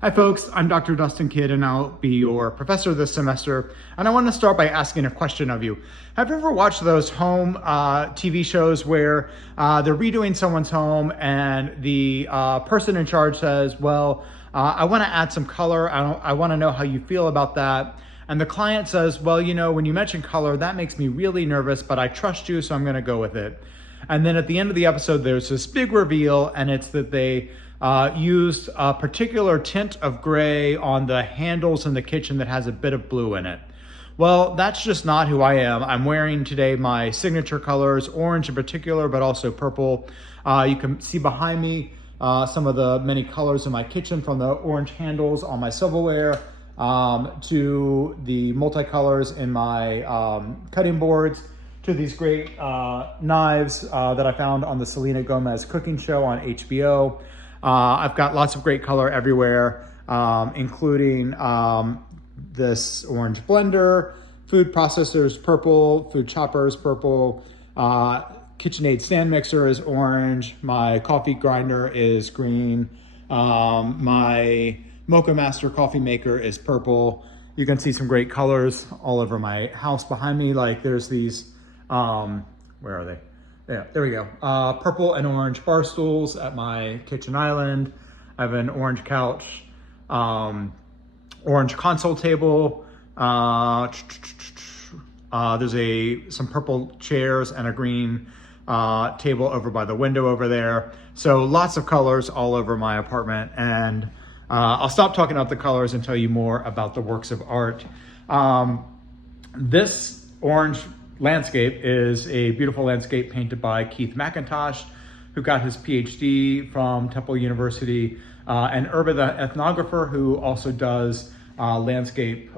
Hi folks, I'm Dr. Dustin Kidd and I'll be your professor this semester. And I want to start by asking a question of you. Have you ever watched those home TV shows where they're redoing someone's home and the person in charge says, well, I want to add some color. I want to know how you feel about that. And the client says, well, you know, when you mention color, that makes me really nervous, but I trust you, so I'm going to go with it. And then at the end of the episode, there's this big reveal, and it's that they used a particular tint of gray on the handles in the kitchen that has a bit of blue in it. Well, that's just not who I am. I'm wearing today my signature colors, orange in particular, but also purple. You can see behind me some of the many colors in my kitchen, from the orange handles on my silverware to the multicolors in my cutting boards, to these great knives that I found on the Selena Gomez cooking show on HBO. I've got lots of great color everywhere, including this orange blender, food processors purple, food choppers purple, KitchenAid stand mixer is orange, my coffee grinder is green, my Mocha Master coffee maker is purple. You can see some great colors all over my house behind me. Like there's these, where are they? Yeah, there we go. Purple and orange bar stools at my kitchen island. I have an orange couch, orange console table. There's some purple chairs and a green table over by the window over there. So lots of colors all over my apartment. And I'll stop talking about the colors and tell you more about the works of art. This orange landscape is a beautiful landscape painted by Keith McIntosh, who got his PhD from Temple University, an urban ethnographer who also does landscape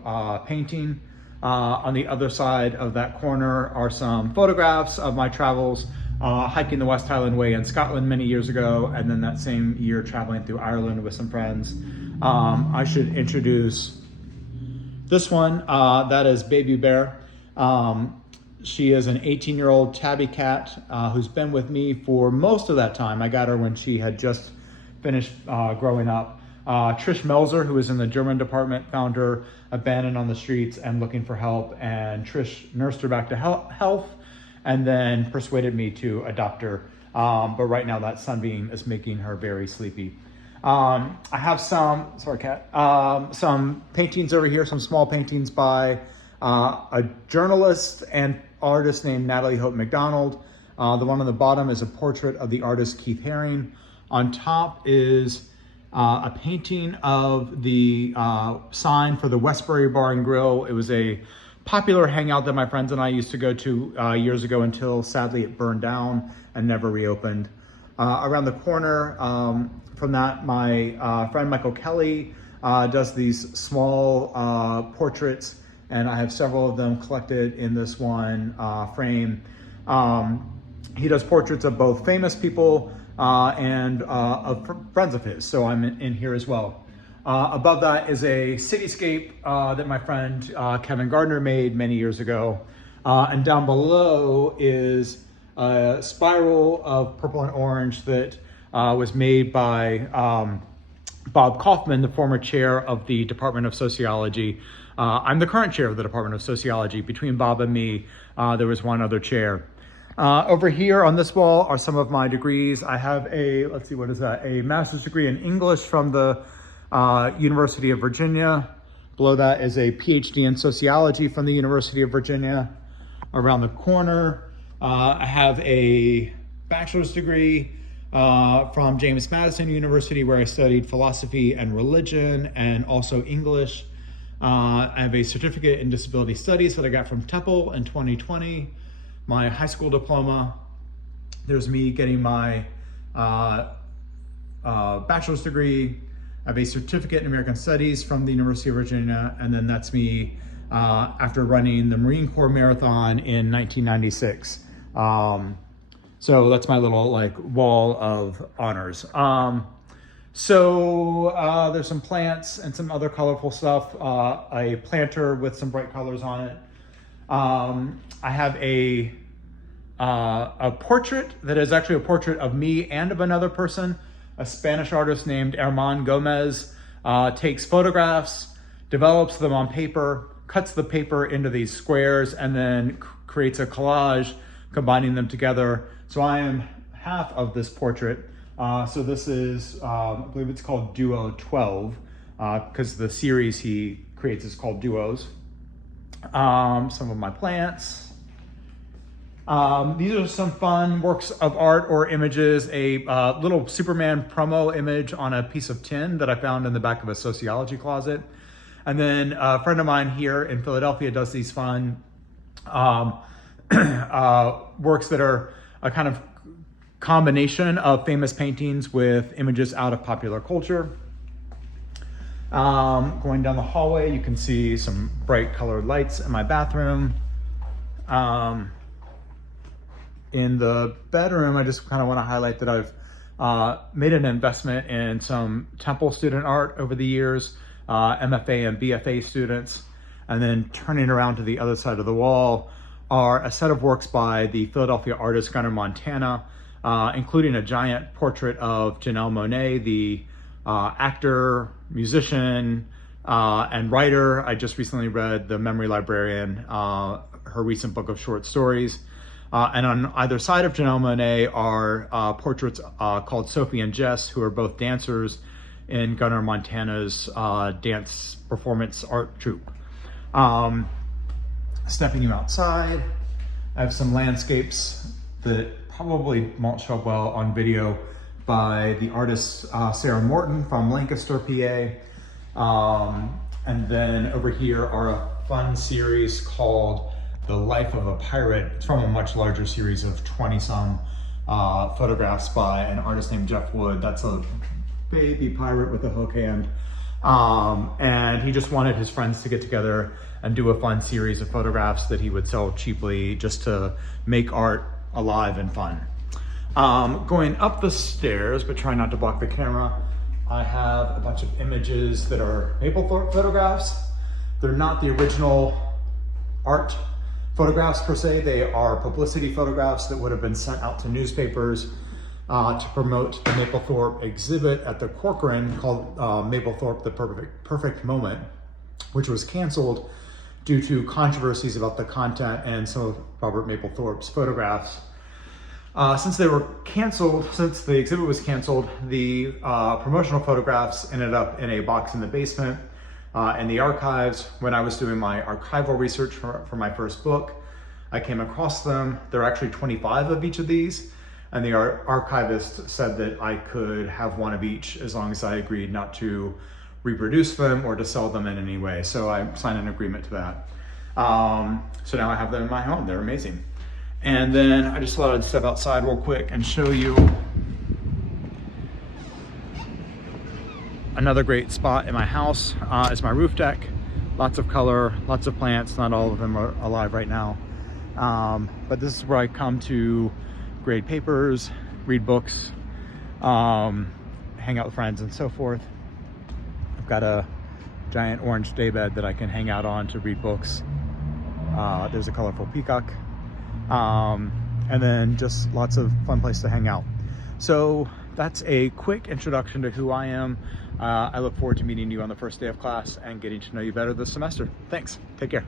painting. On the other side of that corner are some photographs of my travels hiking the West Highland Way in Scotland many years ago, and then that same year traveling through Ireland with some friends. I should introduce this one, that is Baby Bear. She is an 18-year-old tabby cat who's been with me for most of that time. I got her when she had just finished growing up. Trish Melzer, who was in the German department, found her abandoned on the streets and looking for help, and Trish nursed her back to health and then persuaded me to adopt her. But right now that sunbeam is making her very sleepy. I have some paintings over here, some small paintings by a journalist and artist named Natalie Hope McDonald. The one on the bottom is a portrait of the artist Keith Haring. On top is a painting of the sign for the Westbury Bar and Grill. It was a popular hangout that my friends and I used to go to years ago until sadly it burned down and never reopened. Around the corner from that, my friend Michael Kelly does these small portraits, and I have several of them collected in this one frame. He does portraits of both famous people and of friends of his, so I'm in here as well. Above that is a cityscape that my friend Kevin Gardner made many years ago. And down below is a spiral of purple and orange that was made by Bob Kaufman, the former chair of the Department of Sociology. I'm the current chair of the Department of Sociology. Between Bob and me, there was one other chair. Over here on this wall are some of my degrees. I have a, let's see, what is that? A master's degree in English from the University of Virginia. Below that is a PhD in sociology from the University of Virginia. Around the corner, I have a bachelor's degree from James Madison University, where I studied philosophy and religion and also English. I have a certificate in disability studies that I got from Temple in 2020. My high school diploma. There's me getting my bachelor's degree. I have a certificate in American Studies from the University of Virginia, and then that's me after running the Marine Corps Marathon in 1996. So that's my little wall of honors. There's some plants and some other colorful stuff, a planter with some bright colors on it. I have a portrait that is actually a portrait of me and of another person, a Spanish artist named Herman Gomez. takes photographs, develops them on paper, cuts the paper into these squares, and then creates a collage combining them together. So I am half of this portrait. So this is, I believe it's called Duo 12, because the series he creates is called Duos. Some of my plants. These are some fun works of art or images. A little Superman promo image on a piece of tin that I found in the back of a sociology closet. And then a friend of mine here in Philadelphia does these fun works that are a kind of combination of famous paintings with images out of popular culture. Going down the hallway, you can see some bright colored lights in my bathroom. In the bedroom, I just kind of want to highlight that I've made an investment in some Temple student art over the years, MFA and BFA students. And then turning around to the other side of the wall are a set of works by the Philadelphia artist Gunnar Montana, including a giant portrait of Janelle Monáe, the actor, musician, and writer. I just recently read The Memory Librarian, her recent book of short stories. And on either side of Janelle Monáe are portraits called Sophie and Jess, who are both dancers in Gunnar Montana's dance performance art troupe. Stepping you outside, I have some landscapes that probably won't show up well on video by the artist Sarah Morton from Lancaster, PA. And then over here are a fun series called The Life of a Pirate. It's from a much larger series of 20-some photographs by an artist named Jeff Wood. That's a baby pirate with a hook hand. And he just wanted his friends to get together and do a fun series of photographs that he would sell cheaply just to make art alive and fun. Going up the stairs, but trying not to block the camera, I have a bunch of images that are Mapplethorpe photographs. They're not the original art photographs per se. They are publicity photographs that would have been sent out to newspapers to promote the Mapplethorpe exhibit at the Corcoran called Mapplethorpe The Perfect Moment, which was canceled due to controversies about the content and some of Robert Mapplethorpe's photographs. Since they were canceled, since the exhibit was canceled, the promotional photographs ended up in a box in the basement in the archives. When I was doing my archival research for my first book, I came across them. There are actually 25 of each of these, and the archivist said that I could have one of each as long as I agreed not to reproduce them or to sell them in any way. So I signed an agreement to that. So now I have them in my home. They're amazing. And then I just thought I'd step outside real quick and show you another great spot in my house. Is my roof deck. Lots of color, lots of plants. Not all of them are alive right now. But this is where I come to grade papers, read books, hang out with friends and so forth. I've got a giant orange daybed that I can hang out on to read books. There's a colorful peacock. And then just lots of fun place to hang out. So that's a quick introduction to who I am. I look forward to meeting you on the first day of class and getting to know you better this semester. Thanks. Take care.